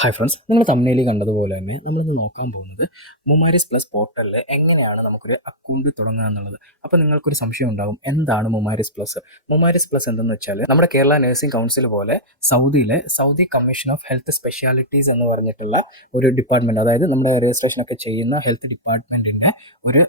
Hi friends, നിങ്ങൾ തമ്മിൽ കണ്ടതുപോലെ തന്നെ നമ്മളിന്ന് നോക്കാൻ പോകുന്നത് മുമാരിസ് പ്ലസ് പോർട്ടലിൽ എങ്ങനെയാണ് നമുക്കൊരു അക്കൗണ്ട് തുടങ്ങുക എന്നുള്ളത്. അപ്പോൾ നിങ്ങൾക്കൊരു സംശയം ഉണ്ടാകും, എന്താണ് മുമാരിസ് പ്ലസ്? മുമാരിസ് പ്ലസ് എന്തെന്ന് വെച്ചാൽ നമ്മുടെ കേരള നഴ്സിംഗ് കൗൺസിൽ പോലെ സൗദിയിലെ Saudi commission of health specialities എന്ന് പറഞ്ഞിട്ടുള്ള ഒരു ഡിപ്പാർട്ട്മെൻറ്റ്, അതായത് നമ്മുടെ രജിസ്ട്രേഷനൊക്കെ ചെയ്യുന്ന ഹെൽത്ത് ഡിപ്പാർട്ട്മെൻറ്റിൻ്റെ ഒരു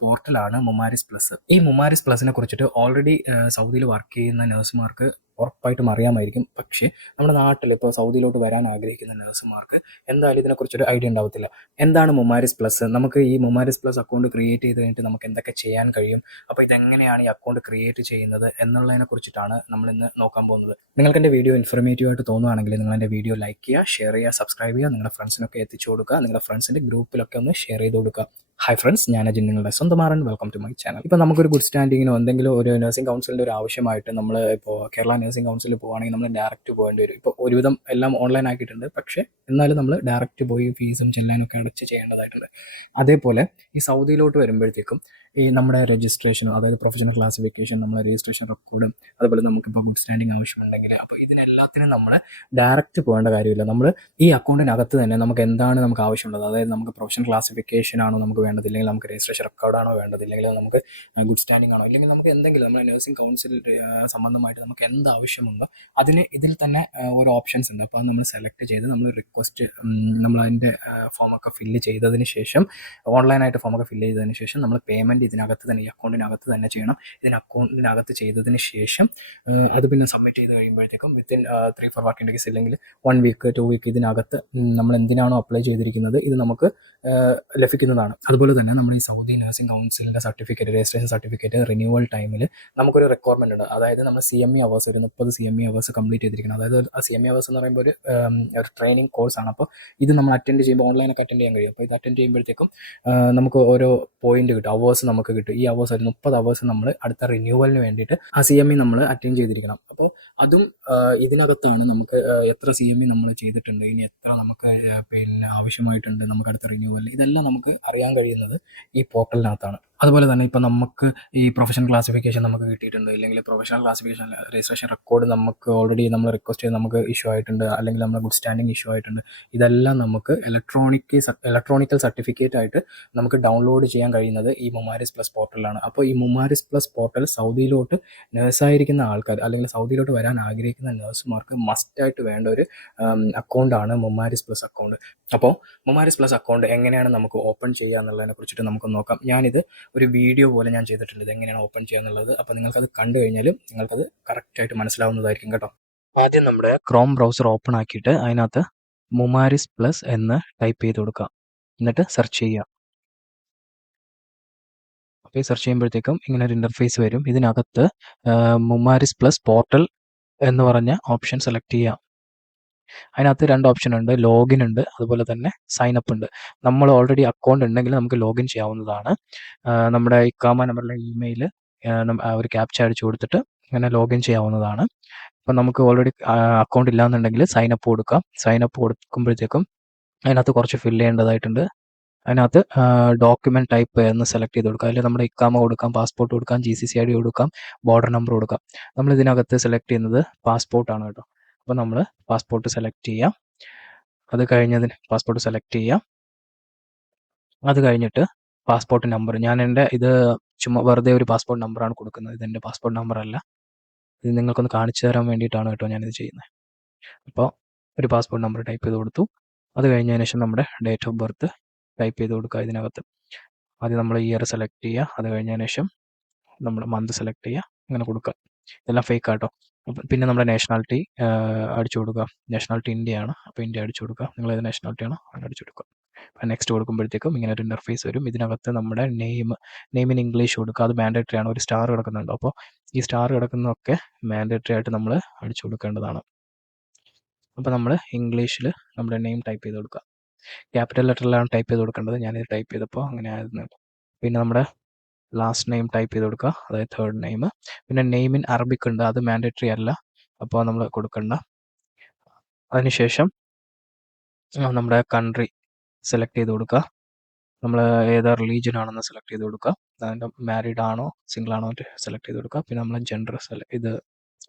പോർട്ടലാണ് മുമാരിസ് പ്ലസ്. ഈ മുമാരിസ് പ്ലസിനെ കുറിച്ചിട്ട് ഓൾറെഡി സൗദിയിൽ വർക്ക് ചെയ്യുന്ന നഴ്സുമാർക്ക് ഉറപ്പായിട്ടും അറിയാമായിരിക്കും. പക്ഷേ നമ്മുടെ നാട്ടിൽ ഇപ്പോൾ സൗദിയിലോട്ട് വരാൻ ആഗ്രഹിക്കുന്ന നഴ്സുമാർക്ക് എന്തായാലും ഇതിനെക്കുറിച്ചൊരു ഐഡിയ ഉണ്ടാവത്തില്ല. എന്താണ് മുമാരിസ് പ്ലസ്? നമുക്ക് ഈ മുമാരിസ് പ്ലസ് അക്കൗണ്ട് ക്രിയേറ്റ് ചെയ്ത് കഴിഞ്ഞിട്ട് നമുക്ക് എന്തൊക്കെ ചെയ്യാൻ കഴിയും, അപ്പോൾ ഇതെങ്ങനെയാണ് ഈ അക്കൗണ്ട് ക്രിയേറ്റ് ചെയ്യുന്നത് എന്നുള്ളതിനെ കുറിച്ചിട്ടാണ് നമ്മളിന്ന് നോക്കാൻ പോകുന്നത്. നിങ്ങൾക്ക് എൻ്റെ വീഡിയോ ഇൻഫർമേറ്റീവ് ആയിട്ട് തോന്നുകയാണെങ്കിൽ നിങ്ങൾ എൻ്റെ വീഡിയോ ലൈക്ക് ചെയ്യുക, ഷെയർ ചെയ്യുക, സബ്സ്ക്രൈബ് ചെയ്യുക, നിങ്ങളുടെ ഫ്രണ്ട്സിനൊക്കെ എത്തിച്ചു കൊടുക്കുക, നിങ്ങളുടെ ഫ്രണ്ട്സിൻ്റെ ഗ്രൂപ്പിലൊക്കെ ഒന്ന് ഷെയർ ചെയ്ത് കൊടുക്കുക. ഹായ് ഫ്രണ്ട്സ്, ഞാൻ അജിൻ, നിങ്ങളുടെ സ്വന്തം Maran. Welcome to my channel. ഇപ്പോൾ നമുക്കൊരു ഗുഡ് സ്റ്റാൻഡിങ്ങിനോ എന്തെങ്കിലും ഒരു നഴ്സിംഗ് കൗൺസിലിൻ്റെ ഒരു ആവശ്യമായിട്ട് നമ്മൾ ഇപ്പോൾ കേരള നഴ്സിംഗ് കൗൺസിലിൽ പോകുകയാണെങ്കിൽ നമ്മൾ ഡയറക്റ്റ് പോകേണ്ടി വരും. ഇപ്പോൾ ഒരുവിധം എല്ലാം ഓൺലൈൻ ആക്കിയിട്ടുണ്ട്, പക്ഷേ എന്നാലും നമ്മൾ ഡയറക്റ്റ് പോയി ഫീസും ചെല്ലാനൊക്കെ അടച്ച് ചെയ്യേണ്ടതായിട്ടുണ്ട്. അതേപോലെ ഈ സൗദിയിലോട്ട് വരുമ്പോഴത്തേക്കും ഈ നമ്മുടെ രജിസ്ട്രേഷനും, അതായത് പ്രൊഫഷണൽ ക്ലാസിഫിക്കേഷൻ, നമ്മളെ രജിസ്ട്രേഷൻ റെക്കോർഡും, അതുപോലെ നമുക്കിപ്പോൾ ഗുഡ് സ്റ്റാൻഡിങ് ആവശ്യമുണ്ടെങ്കിൽ, അപ്പോൾ ഇതിനെല്ലാത്തിനും നമ്മൾ ഡയറക്റ്റ് പോകേണ്ട കാര്യമില്ല. നമ്മൾ ഈ അക്കൗണ്ടിനകത്ത് തന്നെ നമുക്ക് എന്താണ് നമുക്ക് ആവശ്യമുള്ളത്, അതായത് നമുക്ക് പ്രൊഫഷണൽ ക്ലാസിഫിക്കേഷൻ ആണോ നമുക്ക് വേണ്ടത്, ഇല്ലെങ്കിൽ നമുക്ക് രജിസ്ട്രേഷൻ റെക്കോർഡാണോ വേണ്ടത്, ഇല്ലെങ്കിൽ നമുക്ക് ഗുഡ് സ്റ്റാൻഡിങ് ആണോ, ഇല്ലെങ്കിൽ നമുക്ക് എന്തെങ്കിലും നമ്മുടെ നഴ്സിംഗ് കൗൺസിൽ സംബന്ധമായിട്ട് നമുക്ക് എന്ത് ആവശ്യമുണ്ടോ അതിന് ഇതിൽ തന്നെ ഓരോ ഓപ്ഷൻസ് ഉണ്ട്. അപ്പോൾ അത് നമ്മൾ സെലക്ട് ചെയ്ത് നമ്മൾ റിക്വസ്റ്റ്, നമ്മൾ അതിൻ്റെ ഫോമൊക്കെ ഫില്ല് ചെയ്തതിന് ശേഷം, ഓൺലൈനായിട്ട് ഫോമൊക്കെ ഫില്ല് ചെയ്തതിന് ശേഷം നമ്മൾ പേയ്മെൻറ്റ് ഇതിനകത്ത് തന്നെ, ഈ അക്കൗണ്ടിനകത്ത് തന്നെ ചെയ്യണം. അക്കൗണ്ടിനകത്ത് ചെയ്തതിന് ശേഷം അത് പിന്നെ സബ്മിറ്റ് ചെയ്ത് കഴിയുമ്പോഴത്തേക്കും വിത്തിൻ 3-4 വർക്കിംഗ് ഡേയ്സ്, അല്ലെങ്കിൽ 1 വീക്ക് 2 വീക്ക് ഇതിനകത്ത് നമ്മൾ എന്തിനാണോ അപ്ലൈ ചെയ്തിരിക്കുന്നത് ഇത് നമുക്ക് ലഭിക്കുന്നതാണ്. അതുപോലെ തന്നെ നമ്മൾ ഈ സൗദി നഴ്സിംഗ് കൗൺസിലിൻ്റെ സർട്ടിഫിക്കറ്റ്, രജിസ്ട്രേഷൻ സർട്ടിഫിക്കറ്റ് റിന്യൂവൽ ടൈമിൽ നമുക്കൊരു റിക്വയർമെൻറ്റ് ഉണ്ട്. അതായത് നമ്മൾ CME അവേഴ്സ്, ഒരു 30 CME അവേഴ്സ് കംപ്ലീറ്റ് ചെയ്തിരിക്കണം. അതായത് ആ CME അവേഴ്സ് എന്ന് പറയുമ്പോൾ ഒരു ട്രെയിനിങ് കോഴ്സാണ്. അപ്പോൾ ഇത് നമ്മൾ അറ്റൻഡ് ചെയ്യുമ്പോൾ ഓൺലൈനൊക്കെ അറ്റൻഡ് ചെയ്യാൻ കഴിയും. അപ്പോൾ ഇത് അറ്റൻഡ് ചെയ്യുമ്പോഴത്തേക്കും നമുക്ക് ഓരോ പോയിന്റ് കിട്ടും, അവേഴ്സ് നമുക്ക് കിട്ടും. ഈ അവേഴ്സ്, ഒരു 30 അവേഴ്സ് നമ്മൾ അടുത്ത റിന്യൂവലിന് വേണ്ടിയിട്ട് ആ CME നമ്മൾ അറ്റൻഡ് ചെയ്തിരിക്കണം. അപ്പോൾ അതും ഇതിനകത്താണ് നമുക്ക് എത്ര CME നമ്മൾ ചെയ്തിട്ടുണ്ട്, ഇനി എത്ര നമുക്ക് പിന്നെ ആവശ്യമായിട്ടുണ്ട് നമുക്ക് അടുത്ത റിന്യൂവൽ, ഇതെല്ലാം നമുക്ക് അറിയാൻ കഴിയുന്നത് ഈ പോർട്ടലിനകത്താണ്. അതുപോലെ തന്നെ ഇപ്പോൾ നമുക്ക് ഈ പ്രൊഫഷണൽ ക്ലാസിഫിക്കേഷൻ നമുക്ക് കിട്ടിയിട്ടുണ്ട്, ഇല്ലെങ്കിൽ പ്രൊഫഷണൽ ക്ലാസിഫിക്കേഷൻ രജിസ്ട്രേഷൻ റെക്കോർഡ് നമുക്ക് ഓൾറെഡി നമ്മൾ റിക്വസ്റ്റ് ചെയ്ത് നമുക്ക് ഇഷ്യൂ ആയിട്ടുണ്ട്, അല്ലെങ്കിൽ നമ്മുടെ ഗുഡ് സ്റ്റാൻഡിങ് ഇഷ്യൂ ആയിട്ടുണ്ട്. ഇതെല്ലാം നമുക്ക് ഇലക്ട്രോണിക്കൽ സർട്ടിഫിക്കറ്റ് ആയിട്ട് നമുക്ക് ഡൗൺലോഡ് ചെയ്യാൻ കഴിയുന്നത് ഈ മുമാരിസ് പ്ലസ് പോർട്ടലിലാണ്. അപ്പോൾ ഈ മുമാരിസ് പ്ലസ് പോർട്ടൽ സൗദിയിലോട്ട് നഴ്സായിരിക്കുന്ന ആൾക്കാർ, അല്ലെങ്കിൽ സൗദിയിലോട്ട് വരാൻ ആഗ്രഹിക്കുന്ന നഴ്സുമാർക്ക് മസ്റ്റായിട്ട് വേണ്ട ഒരു അക്കൗണ്ടാണ് മുമാരിസ് പ്ലസ് അക്കൗണ്ട്. അപ്പോൾ മുമാരിസ് പ്ലസ് അക്കൗണ്ട് എങ്ങനെയാണ് നമുക്ക് ഓപ്പൺ ചെയ്യുക എന്നുള്ളതിനെ കുറിച്ചിട്ട് നമുക്ക് നോക്കാം. ഞാനിത് ഒരു വീഡിയോ പോലെ ഞാൻ ചെയ്തിട്ടുണ്ട്, ഇത് എങ്ങനെയാണ് ഓപ്പൺ ചെയ്യുക എന്നുള്ളത്. അപ്പോൾ നിങ്ങൾക്കത് കണ്ടു കഴിഞ്ഞാൽ നിങ്ങൾക്കത് കറക്റ്റായിട്ട് മനസ്സിലാവുന്നതായിരിക്കും കേട്ടോ. ആദ്യം നമ്മുടെ ക്രോം ബ്രൗസർ ഓപ്പൺ ആക്കിയിട്ട് അതിനകത്ത് മുമാരിസ് പ്ലസ് എന്ന് ടൈപ്പ് ചെയ്ത് കൊടുക്കുക, എന്നിട്ട് സെർച്ച് ചെയ്യുക. അപ്പോൾ ഈ സെർച്ച് ചെയ്യുമ്പോഴത്തേക്കും ഇങ്ങനെ ഒരു ഇൻ്റർഫേസ് വരും. ഇതിനകത്ത് മുമാരിസ് പ്ലസ് പോർട്ടൽ എന്ന് പറഞ്ഞ ഓപ്ഷൻ സെലക്ട് ചെയ്യുക. അതിനകത്ത് 2 ഓപ്ഷൻ ഉണ്ട്, ലോഗിൻ ഉണ്ട്, അതുപോലെ തന്നെ സൈൻ അപ്പ് ഉണ്ട്. നമ്മൾ ഓൾറെഡി അക്കൗണ്ട് ഉണ്ടെങ്കിൽ നമുക്ക് ലോഗിൻ ചെയ്യാവുന്നതാണ്. നമ്മുടെ ഇക്കാമ നമ്പറിലെ ഇമെയിൽ ഒരു ക്യാപ്ച അടിച്ചു കൊടുത്തിട്ട് അങ്ങനെ ലോഗിൻ ചെയ്യാവുന്നതാണ്. അപ്പം നമുക്ക് ഓൾറെഡി അക്കൗണ്ട് ഇല്ലാന്നുണ്ടെങ്കിൽ സൈൻ അപ്പ് കൊടുക്കാം. സൈൻ അപ്പ് കൊടുക്കുമ്പോഴത്തേക്കും അതിനകത്ത് കുറച്ച് ഫില്ല് ചെയ്യേണ്ടതായിട്ടുണ്ട്. അതിനകത്ത് ഡോക്യുമെൻറ്റ് ടൈപ്പ് എന്ന് സെലക്ട് ചെയ്ത് കൊടുക്കാം. അതിൽ നമ്മുടെ ഇക്കാമ കൊടുക്കാം, പാസ്പോർട്ട് കൊടുക്കാം, GCC ID കൊടുക്കാം, ബോർഡർ നമ്പർ കൊടുക്കാം. നമ്മൾ ഇതിനകത്ത് സെലക്ട് ചെയ്യുന്നത് പാസ്പോർട്ടാണ് കേട്ടോ. അപ്പോൾ നമ്മൾ പാസ്പോർട്ട് സെലക്ട് ചെയ്യാം. അത് കഴിഞ്ഞതിന് പാസ്പോർട്ട് സെലക്ട് ചെയ്യാം. അത് കഴിഞ്ഞിട്ട് പാസ്പോർട്ട് നമ്പർ, ഞാൻ എൻ്റെ ഇത് ചുമ്മാ വെറുതെ ഒരു പാസ്പോർട്ട് നമ്പറാണ് കൊടുക്കുന്നത്, ഇതെൻ്റെ പാസ്പോർട്ട് നമ്പർ അല്ല. ഇത് നിങ്ങൾക്കൊന്ന് കാണിച്ചു തരാൻ വേണ്ടിയിട്ടാണ് കേട്ടോ ഞാനിത് ചെയ്യുന്നത്. അപ്പോൾ ഒരു പാസ്പോർട്ട് നമ്പർ ടൈപ്പ് ചെയ്ത് കൊടുത്തു. അത് കഴിഞ്ഞതിന് ശേഷം നമ്മുടെ ഡേറ്റ് ഓഫ് ബർത്ത് ടൈപ്പ് ചെയ്ത് കൊടുക്കുക ഇതിനകത്ത്. ആദ്യം നമ്മൾ ഇയർ സെലക്ട് ചെയ്യുക, അത് കഴിഞ്ഞതിന് ശേഷം നമ്മൾ മന്ത് സെലക്ട് ചെയ്യുക, അങ്ങനെ കൊടുക്കുക. ഇതെല്ലാം ഫേക്ക് ആട്ടോ. പിന്നെ നമ്മുടെ നാഷണാലിറ്റി അടിച്ചു കൊടുക്കുക. നാഷണാലിറ്റി ഇന്ത്യയാണ്, അപ്പോൾ ഇന്ത്യ അടിച്ചു കൊടുക്കുക. നിങ്ങൾ ഏത് നാഷണാലിറ്റിയാണോ അങ്ങനെ അടിച്ചു കൊടുക്കുക. അപ്പോൾ നെക്സ്റ്റ് കൊടുക്കുമ്പോഴത്തേക്കും ഇങ്ങനെ ഒരു ഇൻ്റർഫേസ് വരും. ഇതിനകത്ത് നമ്മുടെ നെയിമിന് ഇംഗ്ലീഷ് കൊടുക്കുക, അത് മാൻഡേറ്ററി ആണ്. ഒരു സ്റ്റാർ കിടക്കുന്നുണ്ട്, അപ്പോൾ ഈ സ്റ്റാർ കിടക്കുന്നതൊക്കെ മാൻഡേറ്ററി ആയിട്ട് നമ്മൾ അടിച്ചു കൊടുക്കേണ്ടതാണ്. അപ്പോൾ നമ്മൾ ഇംഗ്ലീഷിൽ നമ്മുടെ നെയിം ടൈപ്പ് ചെയ്ത് കൊടുക്കുക. ക്യാപിറ്റൽ ലെറ്ററിലാണ് ടൈപ്പ് ചെയ്ത് കൊടുക്കേണ്ടത്, ഞാനിത് ടൈപ്പ് ചെയ്തപ്പോൾ അങ്ങനെ ആയിരുന്നു. പിന്നെ നമ്മുടെ ലാസ്റ്റ് നെയിം ടൈപ്പ് ചെയ്ത് കൊടുക്കുക, അതായത് തേർഡ് നെയിം. പിന്നെ നെയിം ഇൻ അറബിക് ഉണ്ട്, അത് മാൻഡേറ്ററി അല്ല, അപ്പോൾ നമ്മൾ കൊടുക്കണ്ട. അതിനുശേഷം നമ്മുടെ കൺട്രി സെലക്ട് ചെയ്ത് കൊടുക്കുക. നമ്മൾ ഏതാ റിലീജിയൻ ആണെന്ന് സെലക്ട് ചെയ്ത് കൊടുക്കുക. അതിൻ്റെ മാരീഡ് ആണോ സിംഗിൾ ആണോ സെലക്ട് ചെയ്ത് കൊടുക്കുക. പിന്നെ നമ്മൾ ജെൻഡർ ഇത്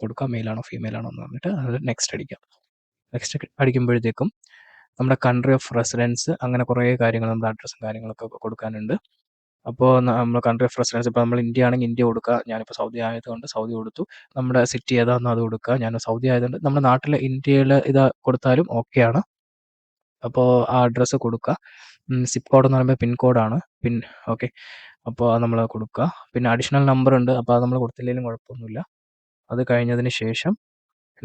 കൊടുക്കുക, മെയിൽ ആണോ ഫീമെയിൽ ആണോ എന്ന് പറഞ്ഞിട്ട് അത് നെക്സ്റ്റ് അടിക്കുക. നെക്സ്റ്റ് അടിക്കുമ്പോഴത്തേക്കും നമ്മുടെ കൺട്രി ഓഫ് റെസിഡൻസ്, അങ്ങനെ കുറേ കാര്യങ്ങൾ, നമ്മുടെ അഡ്രസ്സും കാര്യങ്ങളൊക്കെ കൊടുക്കാനുണ്ട്. അപ്പോൾ നമ്മൾ കൺട്രി ഓഫ് റെസിഡൻസ്, ഇപ്പോൾ നമ്മൾ ഇന്ത്യ ആണെങ്കിൽ ഇന്ത്യ കൊടുക്കുക. ഞാനിപ്പോൾ സൗദി ആയതുകൊണ്ട് സൗദി കൊടുത്തു. നമ്മുടെ സിറ്റി ഏതാണെന്നോ അത് കൊടുക്കുക. ഞാൻ സൗദി ആയതുകൊണ്ട് നമ്മുടെ നാട്ടിൽ ഇന്ത്യയിൽ ഇത് കൊടുത്താലും ഓക്കെയാണ്. അപ്പോൾ ആ അഡ്രസ്സ് കൊടുക്കുക. സിപ്പ് കോഡ് എന്ന് പറയുമ്പോൾ പിൻ കോഡാണ്. ഓക്കെ. അപ്പോൾ അത് നമ്മൾ കൊടുക്കുക. പിന്നെ അഡീഷണൽ നമ്പർ ഉണ്ട്. അപ്പോൾ അത് നമ്മൾ കൊടുത്തില്ലെങ്കിലും കുഴപ്പമൊന്നുമില്ല. അത് കഴിഞ്ഞതിന് ശേഷം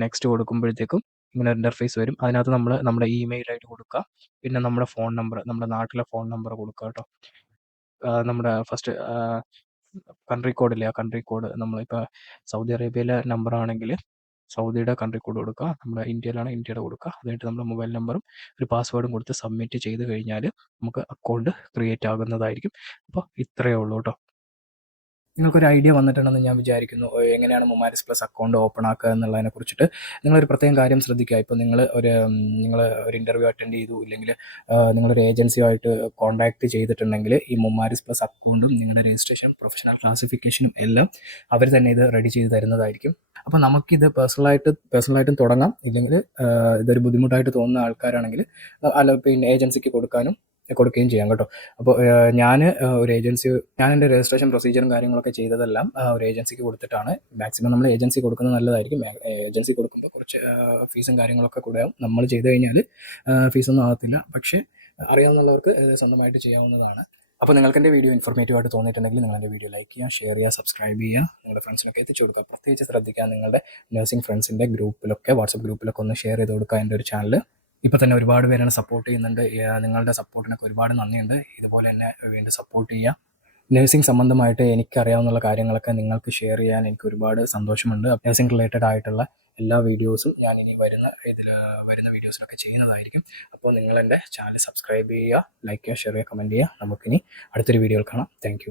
നെക്സ്റ്റ് കൊടുക്കുമ്പോഴത്തേക്കും ഇങ്ങനെ ഒരു ഇൻ്റർഫേസ് വരും. അതിനകത്ത് നമ്മൾ നമ്മുടെ ഇമെയിൽ ഐ ഡി കൊടുക്കുക. പിന്നെ നമ്മുടെ ഫോൺ നമ്പർ, നമ്മുടെ നാട്ടിലെ ഫോൺ നമ്പർ കൊടുക്കുക കേട്ടോ. നമ്മുടെ ഫസ്റ്റ് കൺട്രി കോഡില്ലേ, ആ കൺട്രി കോഡ് നമ്മളിപ്പോൾ സൗദി അറേബ്യയിലെ നമ്പറാണെങ്കിൽ സൗദിയുടെ കൺട്രി കോഡ് കൊടുക്കുക. നമ്മുടെ ഇന്ത്യയിലാണ് ഇന്ത്യയുടെ കൊടുക്കുക. അത് കഴിഞ്ഞിട്ട് നമ്മുടെ മൊബൈൽ നമ്പറും ഒരു പാസ്വേഡും കൊടുത്ത് സബ്മിറ്റ് ചെയ്ത് കഴിഞ്ഞാൽ നമുക്ക് അക്കൗണ്ട് ക്രിയേറ്റ് ആകുന്നതായിരിക്കും. അപ്പോൾ ഇത്രയേ ഉള്ളൂ കേട്ടോ. നിങ്ങൾക്കൊരു ഐഡിയ വന്നിട്ടുണ്ടെന്ന് ഞാൻ വിചാരിക്കുന്നു. എങ്ങനെയാണ് മൊമാരിസ് പ്ലസ് അക്കൗണ്ട് ഓപ്പൺ ആക്കുക എന്നുള്ളതിനെ കുറിച്ചിട്ട്. നിങ്ങളൊരു പ്രത്യേകം കാര്യം ശ്രദ്ധിക്കുക. ഇപ്പോൾ നിങ്ങൾ ഒരു ഇൻ്റർവ്യൂ അറ്റൻഡ് ചെയ്തു, ഇല്ലെങ്കിൽ നിങ്ങളൊരു ഏജൻസിയുമായിട്ട് കോൺടാക്ട് ചെയ്തിട്ടുണ്ടെങ്കിൽ ഈ മൊമാരിസ് പ്ലസ് അക്കൗണ്ടും നിങ്ങളുടെ രജിസ്ട്രേഷനും പ്രൊഫഷണൽ ക്ലാസിഫിക്കേഷനും എല്ലാം അവർ തന്നെ ഇത് റെഡി ചെയ്ത് തരുന്നതായിരിക്കും. അപ്പോൾ നമുക്കിത് പേഴ്സണലായിട്ടും തുടങ്ങാം. ഇല്ലെങ്കിൽ ഇതൊരു ബുദ്ധിമുട്ടായിട്ട് തോന്നുന്ന ആൾക്കാരാണെങ്കിൽ പിന്നെ ഏജൻസിക്ക് കൊടുക്കുകയും ചെയ്യാം കേട്ടോ. അപ്പോൾ ഞാൻ എൻ്റെ രജിസ്ട്രേഷൻ പ്രൊസീജിയറും കാര്യങ്ങളൊക്കെ ചെയ്തതെല്ലാം ഒരു ഏജൻസിക്ക് കൊടുത്തിട്ടാണ്. മാക്സിമം നമ്മൾ ഏജൻസി കൊടുക്കുന്നത് നല്ലതായിരിക്കും. ഏജൻസി കൊടുക്കുമ്പോൾ കുറച്ച് ഫീസും കാര്യങ്ങളൊക്കെ കൂടെ ആവും. നമ്മൾ ചെയ്ത് കഴിഞ്ഞാൽ ഫീസൊന്നും ആകത്തില്ല. പക്ഷേ അറിയാവുന്നവർക്ക് സ്വന്തമായിട്ട് ചെയ്യാവുന്നതാണ്. അപ്പോൾ നിങ്ങൾക്ക് എൻ്റെ വീഡിയോ ഇൻഫോർമേറ്റീവ് ആയിട്ട് തോന്നിയിട്ടുണ്ടെങ്കിൽ നിങ്ങൾ എൻ്റെ വീഡിയോ ലൈക്ക് ചെയ്യുക, ഷെയർ ചെയ്യുക, സബ്സ്ക്രൈബ് ചെയ്യുക, നിങ്ങളുടെ ഫ്രണ്ട്സിനൊക്കെ എത്തിച്ചു കൊടുക്കുക. പ്രത്യേകിച്ച് ശ്രദ്ധിക്കുക, നിങ്ങളുടെ നഴ്സിംഗ് ഫ്രണ്ട്സിൻ്റെ ഗ്രൂപ്പിലൊക്കെ, വാട്സപ്പ് ഗ്രൂപ്പിലൊക്കെ ഒന്ന് ഷെയർ ചെയ്ത് കൊടുക്കുക എൻ്റെ ഒരു ചാനൽ. ഇപ്പോൾ തന്നെ ഒരുപാട് പേരാണ് സപ്പോർട്ട് ചെയ്യുന്നുണ്ട്. നിങ്ങളുടെ സപ്പോർട്ടിനൊക്കെ ഒരുപാട് നന്ദിയുണ്ട്. ഇതുപോലെ തന്നെ വീണ്ടും സപ്പോർട്ട് ചെയ്യുക. നഴ്സിംഗ് സംബന്ധമായിട്ട് എനിക്കറിയാവുന്ന കാര്യങ്ങളൊക്കെ നിങ്ങൾക്ക് ഷെയർ ചെയ്യാൻ എനിക്ക് ഒരുപാട് സന്തോഷമുണ്ട്. നഴ്സിംഗ് റിലേറ്റഡ് ആയിട്ടുള്ള എല്ലാ വീഡിയോസും ഞാൻ ഇനി വരുന്ന വീഡിയോസിലൊക്കെ ചെയ്യുന്നതായിരിക്കും. അപ്പോൾ നിങ്ങൾ എൻ്റെ ചാനൽ സബ്സ്ക്രൈബ് ചെയ്യുക, ലൈക്ക് ചെയ്യുക, ഷെയർ ചെയ്യുക, കമൻറ്റ് ചെയ്യുക. നമുക്കിനി അടുത്തൊരു വീഡിയോയിൽ കാണാം. താങ്ക്